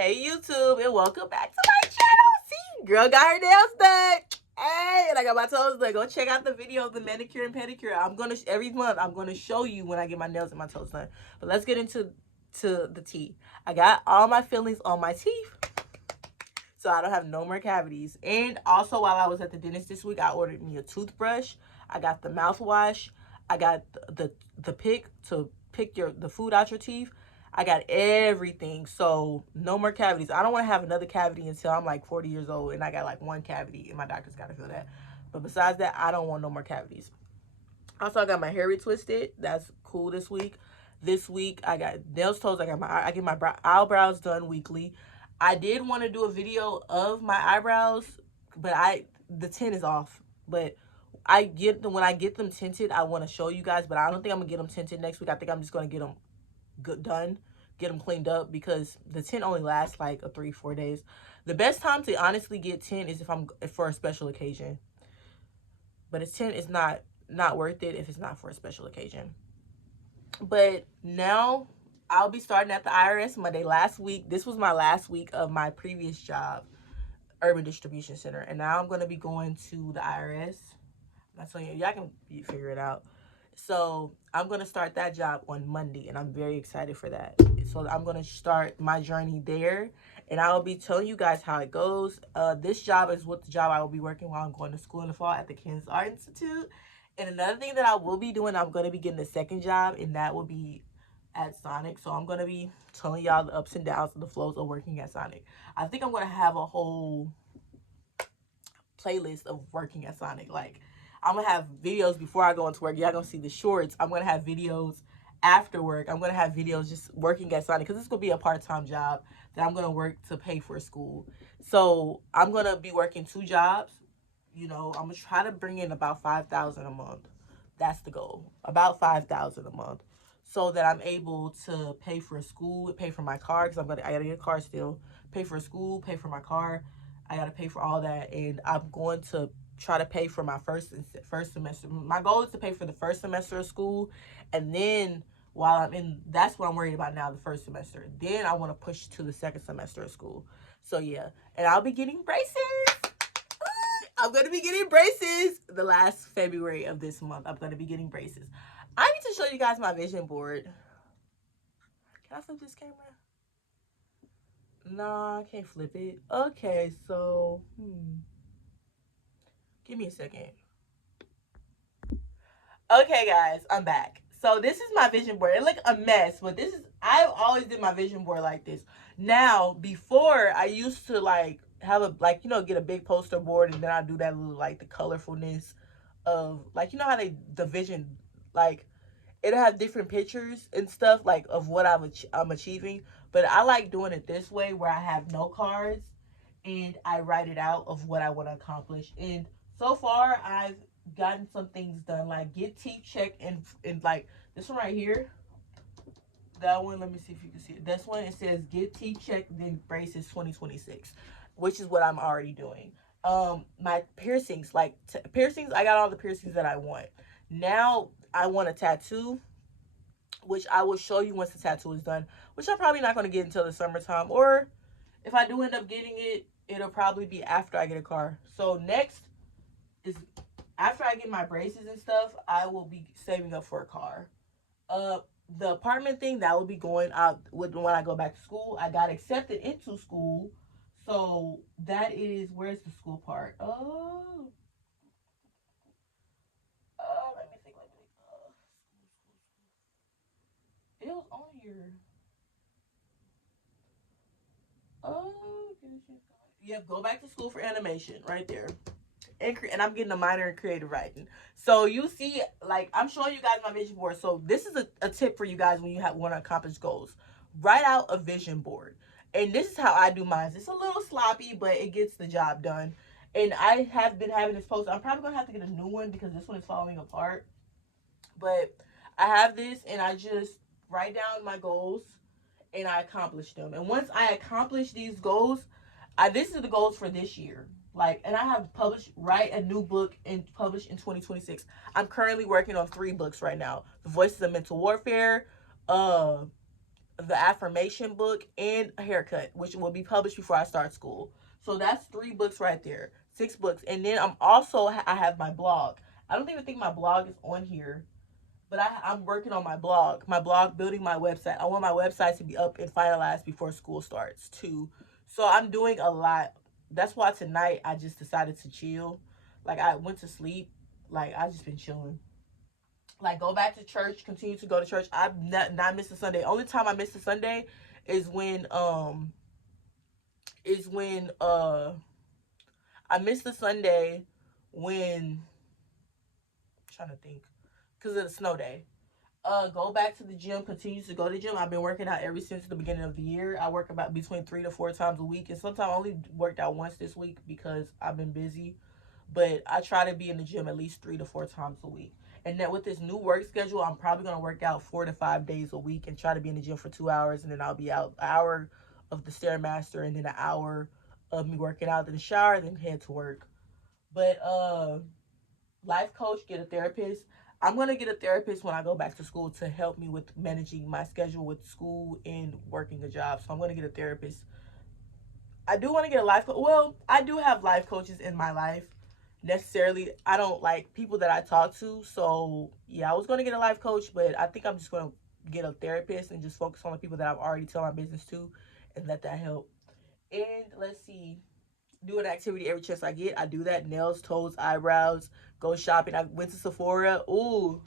Hey YouTube, and welcome back to my channel. See, girl got her nails done. Hey, and I got my toes done. Go check out the video of the manicure and pedicure. Every month I'm gonna show you when I get my nails and my toes done. But let's get into the tea. I got all my fillings on my teeth, so I don't have no more cavities. And also, while I was at the dentist this week, I ordered me a toothbrush. I got the mouthwash. I got the pick to pick the food out your teeth. I got everything, so no more cavities. I don't want to have another cavity until I'm like 40 years old and I got like one cavity and my doctor's got to feel that. But besides that, I don't want no more cavities. Also, I got my hair retwisted. That's cool this week. This week, I got nails, toes. I get my eyebrows done weekly. I did want to do a video of my eyebrows, but the tint is off. But when I get them tinted, I want to show you guys. But I don't think I'm gonna get them tinted next week. I think I'm just gonna get them done, get them cleaned up, because the tint only lasts like 3-4 days. The best time to honestly get tint is if I'm for a special occasion, but a tint is not worth it if it's not for a special occasion. But now I'll be starting at the IRS Monday. This was my last week of my previous job, Urban Distribution Center, and now I'm going to be going to the IRS. I'm not telling you, y'all can figure it out. So I'm going to start that job on Monday, and I'm very excited for that. So I'm going to start my journey there, and I will be telling you guys how it goes. This job is the job I will be working while I'm going to school in the fall at the Kansas Art Institute. And another thing that I will be doing, I'm going to be getting a second job, and that will be at Sonic. So I'm going to be telling y'all the ups and downs and the flows of working at Sonic. I think I'm going to have a whole playlist of working at Sonic. Like, I'm going to have videos before I go into work. Y'all going to see the shorts. I'm going to have videos after work. I'm going to have videos just working at Sonic, because it's going to be a part-time job that I'm going to work to pay for school. So I'm going to be working 2 jobs. You know, I'm going to try to bring in about $5,000 a month. That's the goal. About $5,000 a month, so that I'm able to pay for school, pay for my car, because I got to get a car still, pay for school, pay for my car. I got to pay for all that, and I'm going to try to pay for my first semester. My goal is to pay for the first semester of school, and then while I'm in, that's what I'm worried about now, the first semester. Then I want to push to the second semester of school. So yeah, and I'll be getting braces. I'm going to be getting braces the last February of this month. I'm going to be getting braces. I need to show you guys my vision board. Can I flip this camera? Nah, I can't flip it. Okay, so, give me a second. Okay, guys, I'm back. So this is my vision board. It looked a mess, but I always did my vision board like this. Now, before, I used to like have get a big poster board, and then I do that little like the colorfulness of like, how the vision, like it'll have different pictures and stuff like of what I'm achieving. But I like doing it this way, where I have no cards and I write it out of what I want to accomplish. And so far, I've gotten some things done, like get teeth checked, and like this one right here. That one, let me see if you can see it. This one, it says get teeth checked, then braces 2026, which is what I'm already doing. My piercings, piercings, I got all the piercings that I want. Now I want a tattoo, which I will show you once the tattoo is done, which I'm probably not going to get until the summertime, or if I do end up getting it, it'll probably be after I get a car. So next is after I get my braces and stuff, I will be saving up for a car. The apartment thing, that will be going out when I go back to school. I got accepted into school, so that is, where's the school part? Let me think. It was on here. Yep, go back to school for animation right there. And I'm getting a minor in creative writing. So you see, like, I'm showing you guys my vision board. So this is a tip for you guys when you want to accomplish goals. Write out a vision board. And this is how I do mine. It's a little sloppy, but it gets the job done. And I have been having this post. I'm probably going to have to get a new one because this one is falling apart. But I have this, and I just write down my goals, and I accomplish them. And once I accomplish these goals, this is the goals for this year. Like, and I have write a new book and publish in 2026. I'm currently working on 3 books right now. The Voices of Mental Warfare, the affirmation book, and a haircut, which will be published before I start school. So that's 3 books right there, 6 books. And then I have my blog. I don't even think my blog is on here, but I'm working on my blog, building my website. I want my website to be up and finalized before school starts too. So I'm doing a lot. That's why tonight I just decided to chill. Like I went to sleep. Like I just been chilling. Like go back to church, continue to go to church. I've not missed a Sunday. Only time I missed a Sunday is when I missed the Sunday when I'm trying to think, because of the snow day. Go back to the gym, continue to go to the gym. I've been working out ever since the beginning of the year. I work about between 3 to 4 times a week, and sometimes I only worked out once this week because I've been busy. But I try to be in the gym at least 3 to 4 times a week. And then with this new work schedule, I'm probably gonna work out 4 to 5 days a week and try to be in the gym for 2 hours, and then I'll be out an hour of the stairmaster, and then an hour of me working out in the shower, then head to work. But life coach, get a therapist. I'm gonna get a therapist when I go back to school to help me with managing my schedule with school and working a job. So I'm gonna get a therapist. I do want to get a life coach. Well, I do have life coaches in my life. Necessarily, I don't like people that I talk to. So yeah, I was gonna get a life coach, but I think I'm just gonna get a therapist and just focus on the people that I've already tell my business to, and let that help. And let's see, do an activity every chance I get. I do that. Nails, toes, eyebrows, go shopping. I went to Sephora. Ooh,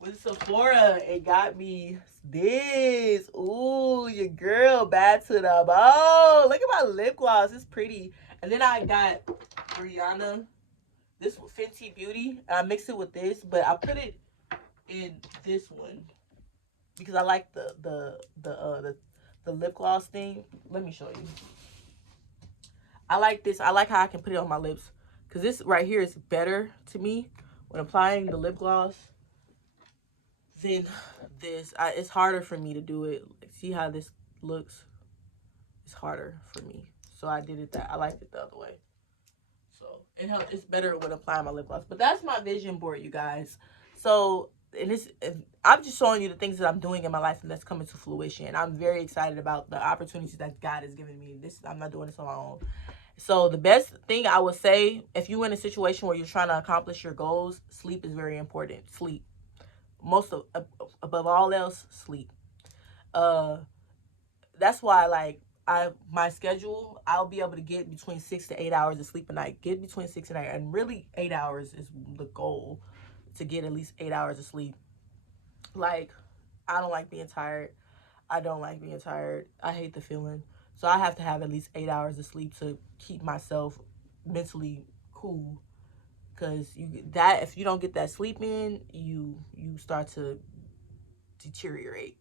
went to Sephora and got me this. Ooh, your girl bad to the bone. Look at my lip gloss. It's pretty. And then I got Rihanna, this Fenty Beauty. And I mixed it with this, but I put it in this one because I like the lip gloss thing. Let me show you. I like this. I like how I can put it on my lips, because this right here is better to me when applying the lip gloss than this. It's harder for me to do it. See how this looks? It's harder for me. So I did it that. I liked it the other way. So it helps. It's better when applying my lip gloss. But that's my vision board, you guys. So I'm just showing you the things that I'm doing in my life and that's coming to fruition. I'm very excited about the opportunities that God has given me. I'm not doing this on my own. So the best thing I would say, if you're in a situation where you're trying to accomplish your goals, sleep is very important. Sleep. Above all else, sleep. That's why, like, my schedule, I'll be able to get between 6 to 8 hours of sleep a night. Get between 6 and 8, and really 8 hours is the goal, to get at least 8 hours of sleep. Like, I don't like being tired. I don't like being tired. I hate the feeling. So I have to have at least 8 hours of sleep to keep myself mentally cool. Because if you don't get that sleep in, you start to deteriorate.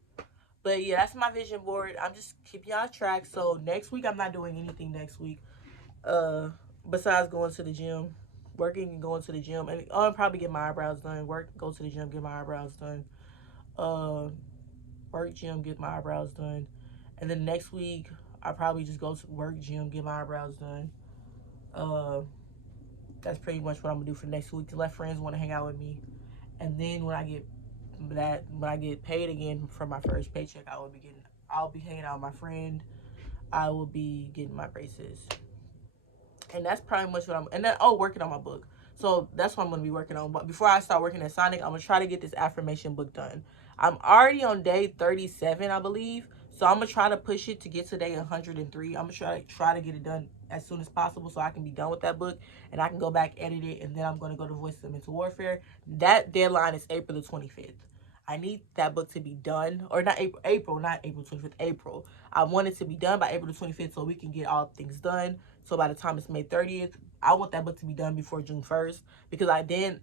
But yeah, that's my vision board. I'm just keeping y'all track. So next week, I'm not doing anything next week. Besides going to the gym, working and going to the gym, and I'll probably get my eyebrows done. Go to the gym, get my eyebrows done. Work, gym, get my eyebrows done. And then next week, I probably just go to work, gym, get my eyebrows done. That's pretty much what I'm gonna do for next week, to let friends want to hang out with me. And then when I get paid again for my first paycheck, I'll be hanging out with my friend. I will be getting my braces. And that's pretty much what working on my book. So that's what I'm going to be working on. But before I start working at Sonic, I'm going to try to get this affirmation book done. I'm already on day 37, I believe. So I'm going to try to push it to get to day 103. I'm going to try to get it done as soon as possible so I can be done with that book. And I can go back, edit it, and then I'm going to go to Voices of Mental Warfare. That deadline is April the 25th. I need that book to be done, or not April 25th, April. I want it to be done by April the 25th so we can get all things done. So by the time it's May 30th, I want that book to be done before June 1st, because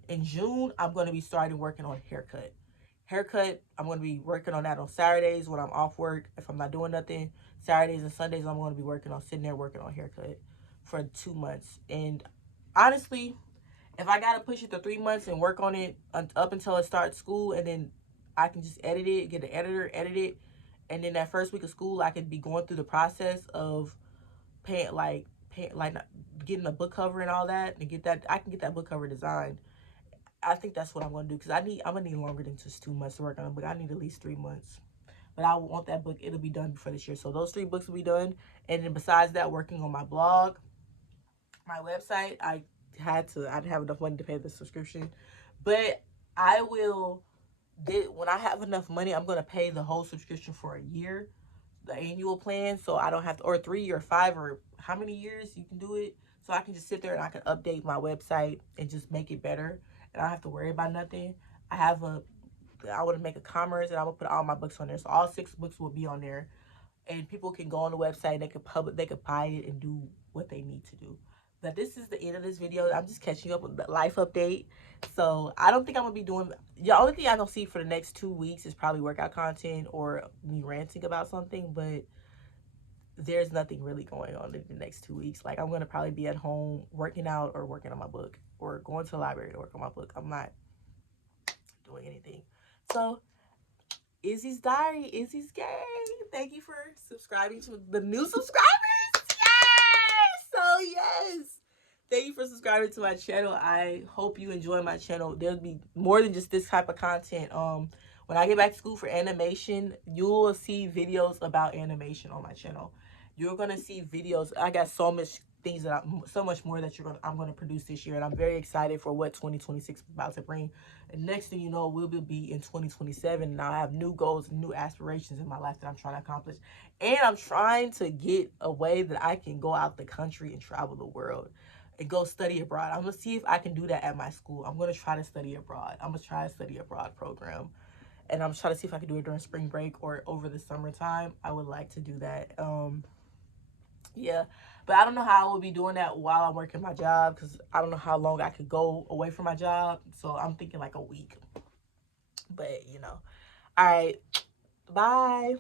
in June, I'm going to be starting working on haircut. I'm going to be working on that on Saturdays when I'm off work. If I'm not doing nothing, Saturdays and Sundays, I'm going to be sitting there working on haircut for 2 months. And honestly, if I got to push it to 3 months and work on it up until it starts school, and then I can just edit it, get an editor, edit it. And then that first week of school, I could be going through the process of getting a book cover and all that, and I can get that book cover designed. I think that's what I'm going to do, because I'm going to need longer than just 2 months to work on it, but I need at least 3 months. but I want that book. It'll be done before this year. So those 3 books will be done. And then besides that, working on my blog, my website, I didn't have enough money to pay the subscription, but I will, when I have enough money, I'm going to pay the whole subscription for a year, the annual plan, so I don't have to, or 3 or 5 or how many years you can do it, so I can just sit there and I can update my website and just make it better, and I don't have to worry about nothing. I want to make a commerce, and I will put all my books on there, so all 6 books will be on there, and people can go on the website, they could buy it and do what they need to do. But this is the end of this video. I'm just catching up with the life update. So I don't think I'm gonna be doing, the only thing I don't see for the next 2 weeks is probably workout content or me ranting about something, but there's nothing really going on in the next 2 weeks. Like, I'm gonna probably be at home working out or working on my book or going to the library to work on my book. I'm not doing anything. So Izzy's Diary, Izzy's Gay. Thank you for subscribing to the new subscribers. Yay! So yes, thank you for subscribing to my channel. I hope you enjoy my channel. There'll be more than just this type of content. When I get back to school for animation, you will see videos about animation on my channel. You're gonna see videos. I got so much things that so much more that I'm gonna produce this year, and I'm very excited for what 2026 is about to bring. And next thing you know, we'll be in 2027, and I have new goals and new aspirations in my life that I'm trying to accomplish. And I'm trying to get a way that I can go out the country and travel the world and go study abroad. I'm gonna see if I can do that at my school. I'm gonna try to study abroad. I'm gonna try a study abroad program, and I'm trying to see if I can do it during spring break or over the summertime. I would like to do that. Yeah, but I don't know how I will be doing that while I'm working my job, because I don't know how long I could go away from my job. So I'm thinking like a week. But, you know. All right. Bye.